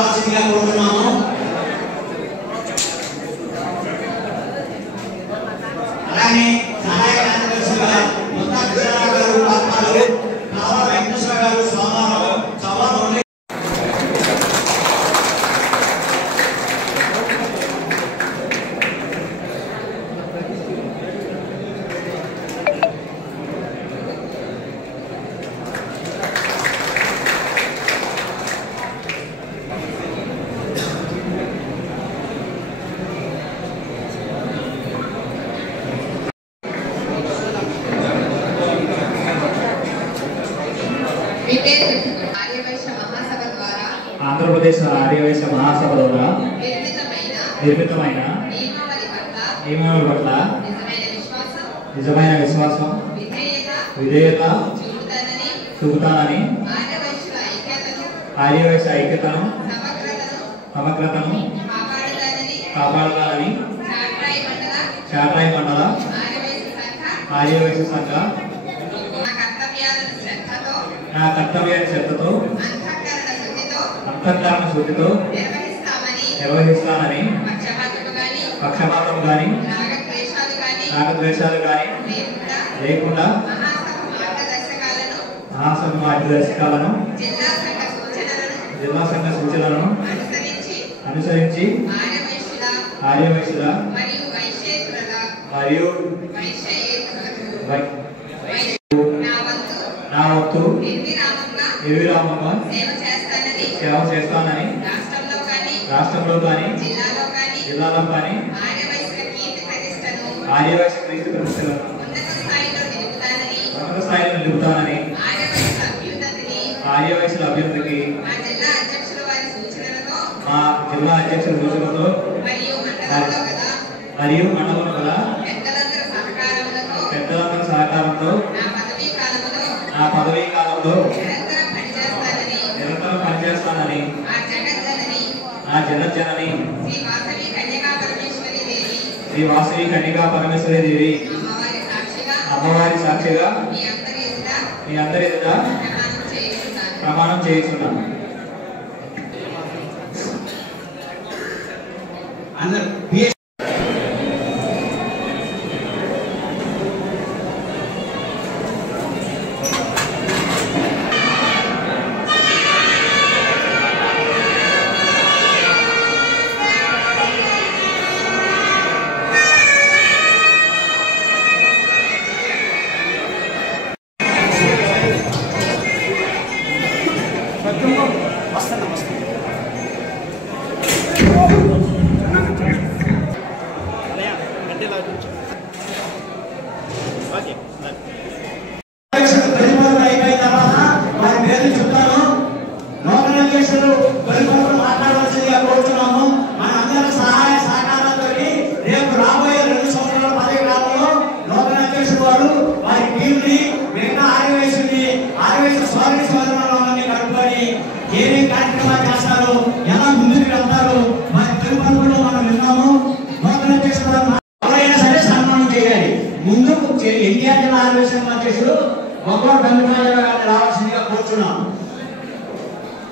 రావాల్సిందిగా కోరుతున్నాము. అలాగే సహాయ కార్యదర్శిగా ముత్తా కృష్ణారావు గారు పాత్రలు, కావా వెంకటేశ్వర గారు సోమవారం ఆంధ్రప్రదేశ్ ఆర్యవైశ్య మహాసభ ద్వారా నిర్మితమైన నియమావళి పట్ల నిజమైన విశ్వాసం విధేయత చూపుతానని ఆర్యవైశ్య ఐక్యతను సమగ్రతను కాపాడతానని చాట్రాయి మండల ఆర్యవైశ్య సంఘ నా కర్తవ్యాన్ని శ్రద్ధతో అంతఃకరణ శుద్ధితో నిర్వహిస్తానని పక్షపాతము గాని రాగద్వేషాలు గాని లేకుండా మహాసభ మార్గదర్శకాలను జిల్లా సంఘ సూచనలను అనుసరించి ఆర్యవైశ్యుల మరియు నా వంతు నిర్విరామంగా సేవ చేస్తానని రాష్ట్రంలో కానీ జిల్లాలో కానీ ఆర్యవైశ్య క్రీస్తు ప్రతిష్టలను ఉన్నత స్థాయిలో నిలుపుతానని ఆర్యవైశ్యుల అభ్యున్నతికి మా జిల్లా అధ్యక్షుల సూచనలతో మరియు మండలంలో గల పెద్దలందరి సహకారంతో నా పదవీ కాలంలో నిరంతరం పనిచేస్తానని నా జగజ్జనని శ్రీ వాసవి కన్యకా పరమేశ్వరి దేవి అమ్మవారి సాక్షిగా మీ అందరి ఎదుట ప్రమాణం చేయించున్నాను.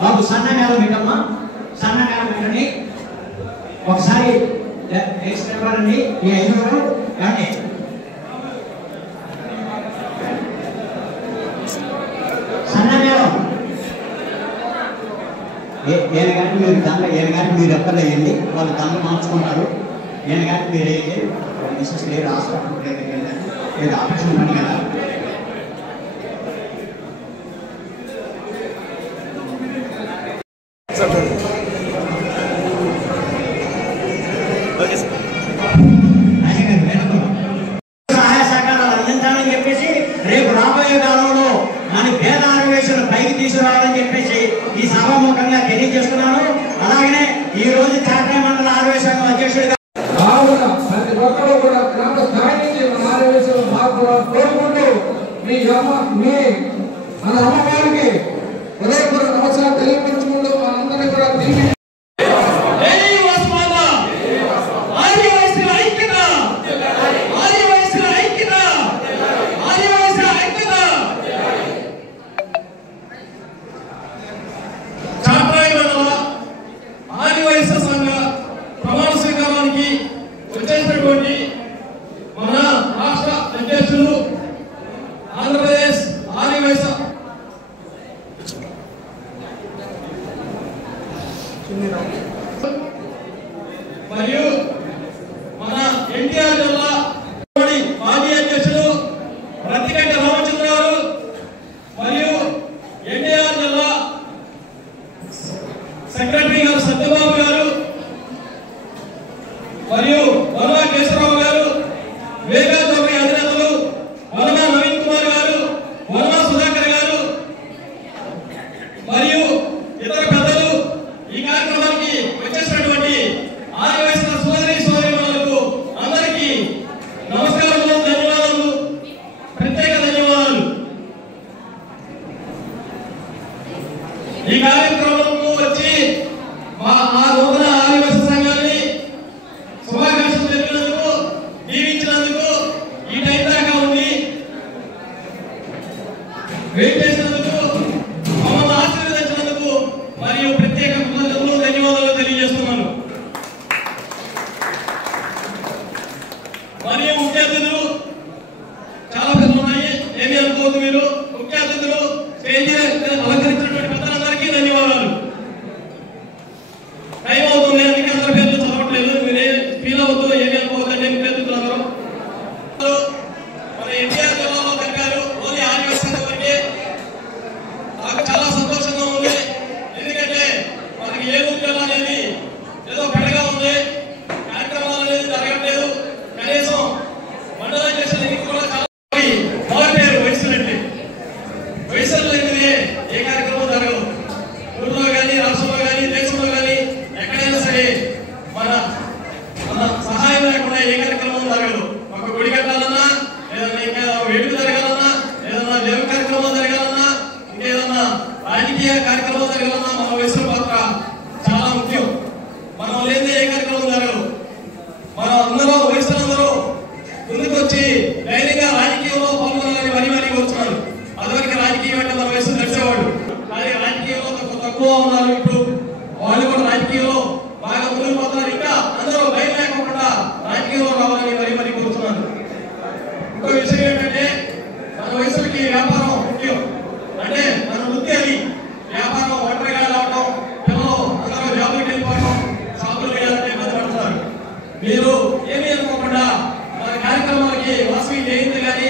బాబు సన్న నేల మీటమ్మా, సన్న నేల మీటని ఒకసారి రండి. ఈ 5 రండి. సన్న నేల ఏనగాని మీరు దండ ఏనగాని మీరు ఎక్కడ వేయండి, వాళ్ళు దండ మార్చుకుంటారు. ఏనగాని మీరు వేయండి. మిస్సెస్ లేదు హాస్పిటల్ లేదు ఆపరేషన్ పని కదా. సహాయ సహకారాలు అందించాలని చెప్పేసి రేపు రాబోయే కాలంలో మన పేద ఆర్యవైశ్యులను పైకి తీసుకురావాలని చెప్పేసి ఈ సభాముఖంగా తెలియజేస్తున్నాను. అలాగనే ఈ రోజు చాట్రాయి మండల ఆర్యవైశ్య సంఘం అధ్యక్షుడిగా ప్రతి ఒక్కరూ కూడా గ్రామ స్థాయి నుంచి మన ఆర్యవైశ్యులు మార్పు కోరుకుంటూ మన అమ్మవారికి హృదయపూర్వక నమస్కారం తెలియపరుచుకుంటూ మనందరినీ కూడా దీన్ని ఎన్టీఆర్ జిల్లా మాజీ అధ్యక్షులు రత్తిగడ్డ రామచంద్ర గారు మరియు ఎన్టీఆర్ జిల్లా సెక్రటరీ గారు సత్యబాబు గారు మరియు వనమా కేశవరావు గారు, వేగా చౌకీ అధినేతలు వనమా నవీన్ కుమార్ గారు, వనమా సుధాకర్ గారు మరియు ఇతర పెద్దలు ఈ కార్యక్రమానికి వచ్చేసినటువంటి ఆదివాసీ సోదరి సోదరీమణులకు అందరికీ నమస్కారములు, ధన్యవాదాలు, ప్రత్యేక ధన్యవాదాలు. ఈ కార్యక్రమంలో వచ్చి మా నూతన ఆదివాసీ సంఘాన్ని శుభాకాంక్షలు తెలిపినందుకు, దీవించినందుకు, ఈ టైం దాకా ఉండి వెయిట్ చేసినందుకు, మమ్మల్ని ఆశీర్వదించినందుకు మరియు ప్రత్యేక కృతజ్ఞతలు, ధన్యవాదాలు తెలియజేస్తున్నాను. మరియు ముఖ్య అతిథులు చాలా పెద్దలు ఉన్నాయి, ఏమీ అనుకోవద్దు మీరు. ముఖ్య అతిథులు స్టేజ్ అలంకరించినటువంటి పెద్దలందరికీ ధన్యవాదాలు. టైం అవుతుంది, అందుకే అందరి పేర్లు చదవట్లేదు, మీరే ఫీల్ అవ్వద్దు, ఏమీ అనుకోవద్దండి. ముఖ్య అతిథులు అందరూ మన ఎన్టీఆర్ జిల్లాలో దక్కారు ఓన్లీ ఆదివాసీ వరకే. నాకు చాలా సంతోషంగా ఉంది, ఎందుకంటే మనకి ఏ ఊరిలో అనేది ఏదో పెడగా ఉంది, కార్యక్రమాలు అనేది జరగట్లేదు. కనీసం మండల అధ్యక్షులకి కూడా చాలా మారిపోయారు వయసులంటే. వయసులు లేనిది ఏ కార్యక్రమం జరగదు. ఊళ్ళో కానీ, రాష్ట్రంలో కానీ, దేశంలో కానీ ఎక్కడైనా సరే మన సహాయం లేకుండా ఏ కార్యక్రమం జరగదు. ఒక గుడి కట్టాలన్నా, ఏదన్నా ఇంకా వేడుక జరగాలన్నా, ఏదన్నా దేవ కార్యక్రమం జరగాలన్నా, ఇంకేదన్నా రాజకీయ కార్యక్రమం జరగాలన్నా మన వయసుల పాత్ర చాలా ముఖ్యం. మనం లేదే ఏ కార్యక్రమం జరగదు. మనం అందరూ వయసులందరూ ముందుకు వచ్చి ధైర్యంగా రాజకీయంలో పాల్గొనాలని మరీ కోరుతున్నారు. అదివరకు రాజకీయం అంటే మన వయసు తెలిసేవాడు, కానీ రాజకీయంలో తక్కువ ఉన్నారు. ఇప్పుడు వాళ్ళు కూడా రాజకీయంలో బాగా ముందుకు పోతున్నారు. ఇంకా అందరూ భయం లేకుండా రాజకీయంలో రావాలని మరీ కోరుతున్నారు. ఇంకో విషయం ఏంటంటే మన వయసులకి వ్యాపారం ముఖ్యం. అంటే మన వృత్తి అది వ్యాపారం. ఒంటరిగా రావడం, పిల్లలు అందరూ జాబులకు వెళ్ళిపోవడం, షాపులు వేయాలంటే ఇబ్బంది పడుతున్నారు. మీరు ఏమీ అనుకోకుండా మన కార్యక్రమాలకి వాసవి జయంతి కానీ,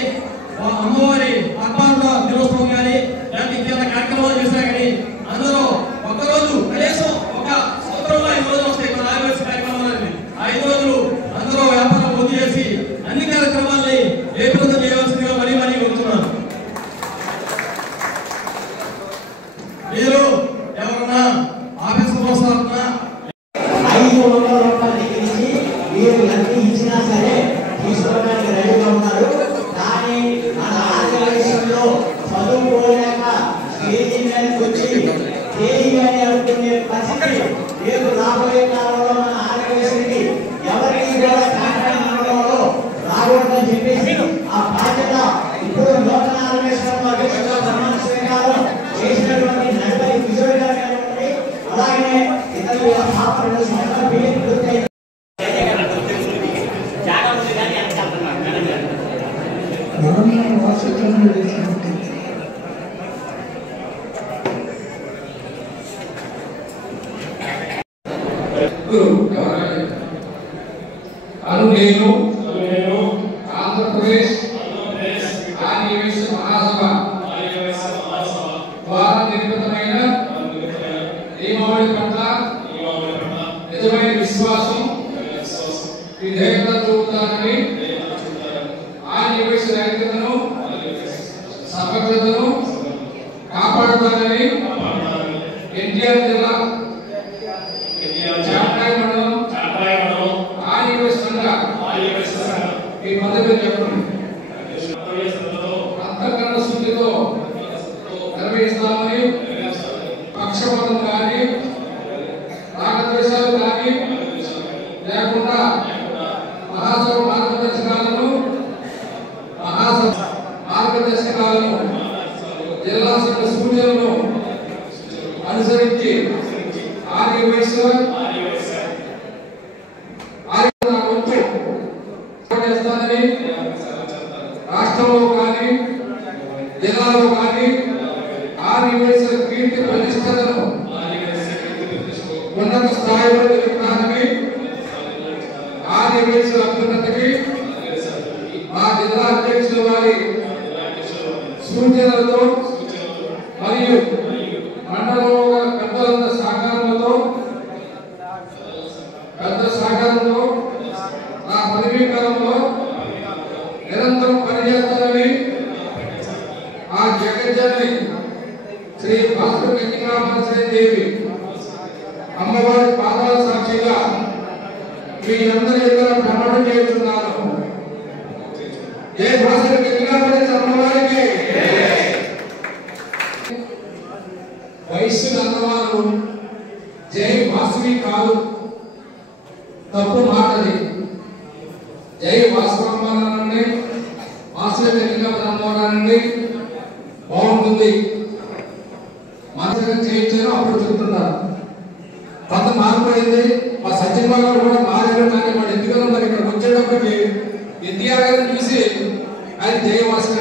అమ్మవారి అర్పణ దినోత్సవం కానీ, లేకపోతే ఇంకేమైనా కార్యక్రమాలు చేసినా కానీ అందరూ ఒక్కరోజు కనీసం ఒక సంవత్సరంలో 5 రోజులు వస్తాయి మన ఆదివాసీ కార్యక్రమాలని. 5 రోజులు అందరూ వ్యాపారం పూర్తి చేసి అన్ని కార్యక్రమాల్ని ఏకృతం చేయవలసిందిగా మరీ కోరుతున్నాను. మీరు ఎవరన్నా ఆఫీసు కోసం 500 రూపాయలు ఇచ్చి మీరు ఎంత ఇచ్చినా సరే తీసుకోవడానికి రెడీగా ఉన్నారు. కానీ మన ఆదివాసీలో చదువుకోలేక స్టేజీ మీదకి వచ్చి తేలిగానే అనుకునే పరిస్థితి రేపు రాబోయే కాలంలో మన ఆదివాసీకి ఎవరికి కూడా కార్యక్రమంలో రాకూడదని చెప్పేసి ఆ బాధ్యత ఇప్పుడు నూతన ఆదివాసీలో ప్రమాణ స్వీకారం చేసినటువంటి నగరి కిషోర్ గారు కానివ్వండి, అలాగే ఇతర వ్యాపారులు సంఘాల బిల్లు పూర్తయిన నేను ఆంధ్రప్రదేశ్ ఆదివాసీ మహాసభ ద్వారా నిర్మితమైన నియమావళి పట్ల నిజమైన విశ్వాసం, విధేయత చూపుతానని, ఆదివాసీ ఐక్యతను, సమగ్రతను కాపాడుతానని ఎన్టీఆర్ జిల్లా చాపరాయి మండలం ఆదివాసీ సంఘ మీ మద్దతు చెప్పండి. అంతఃకరణ శుద్ధితో నిర్వహిస్తామని, పక్షపాతం కానీ, రాగద్వేషాలు కానీ లేకుండా మహాసభ మార్గదర్శకాలను జిల్లా సంఘ సూచనలను అనుసరించి ఆదివాసీ చేస్తానని, రాష్ట్రంలో కానీ జిల్లాలో కానీ ఆదివాసీ కీర్తి ప్రతిష్టలను ఉన్నత స్థాయిలో నిలుపుతానని, ఆదివాసీ అభ్యున్నతికి దేవి అమ్మవారి పాదాల సాక్షిగా మీ అందరి ఎదుట ప్రమాణం చేస్తున్నాను. ఏ భాషను గట్టిగా పడింది అమ్మవారికి. వయస్సు అన్నవారు జై వాసవి కాదు, తప్పు మాటది. జై వాసవమ్మానండి, వాసవి అమ్మవారండి బాగుంటుంది. మనసుగా చేయించారు అప్పుడు చెప్తున్నారు. కొంత మారిపోయింది. మా సత్యబాబు గారు కూడా మారారు. కానీ వాడు ఎందుకన్నా మరి ఇక్కడ వచ్చేటప్పటికి విద్యాగారిని చూసి ఆయన జయవాసన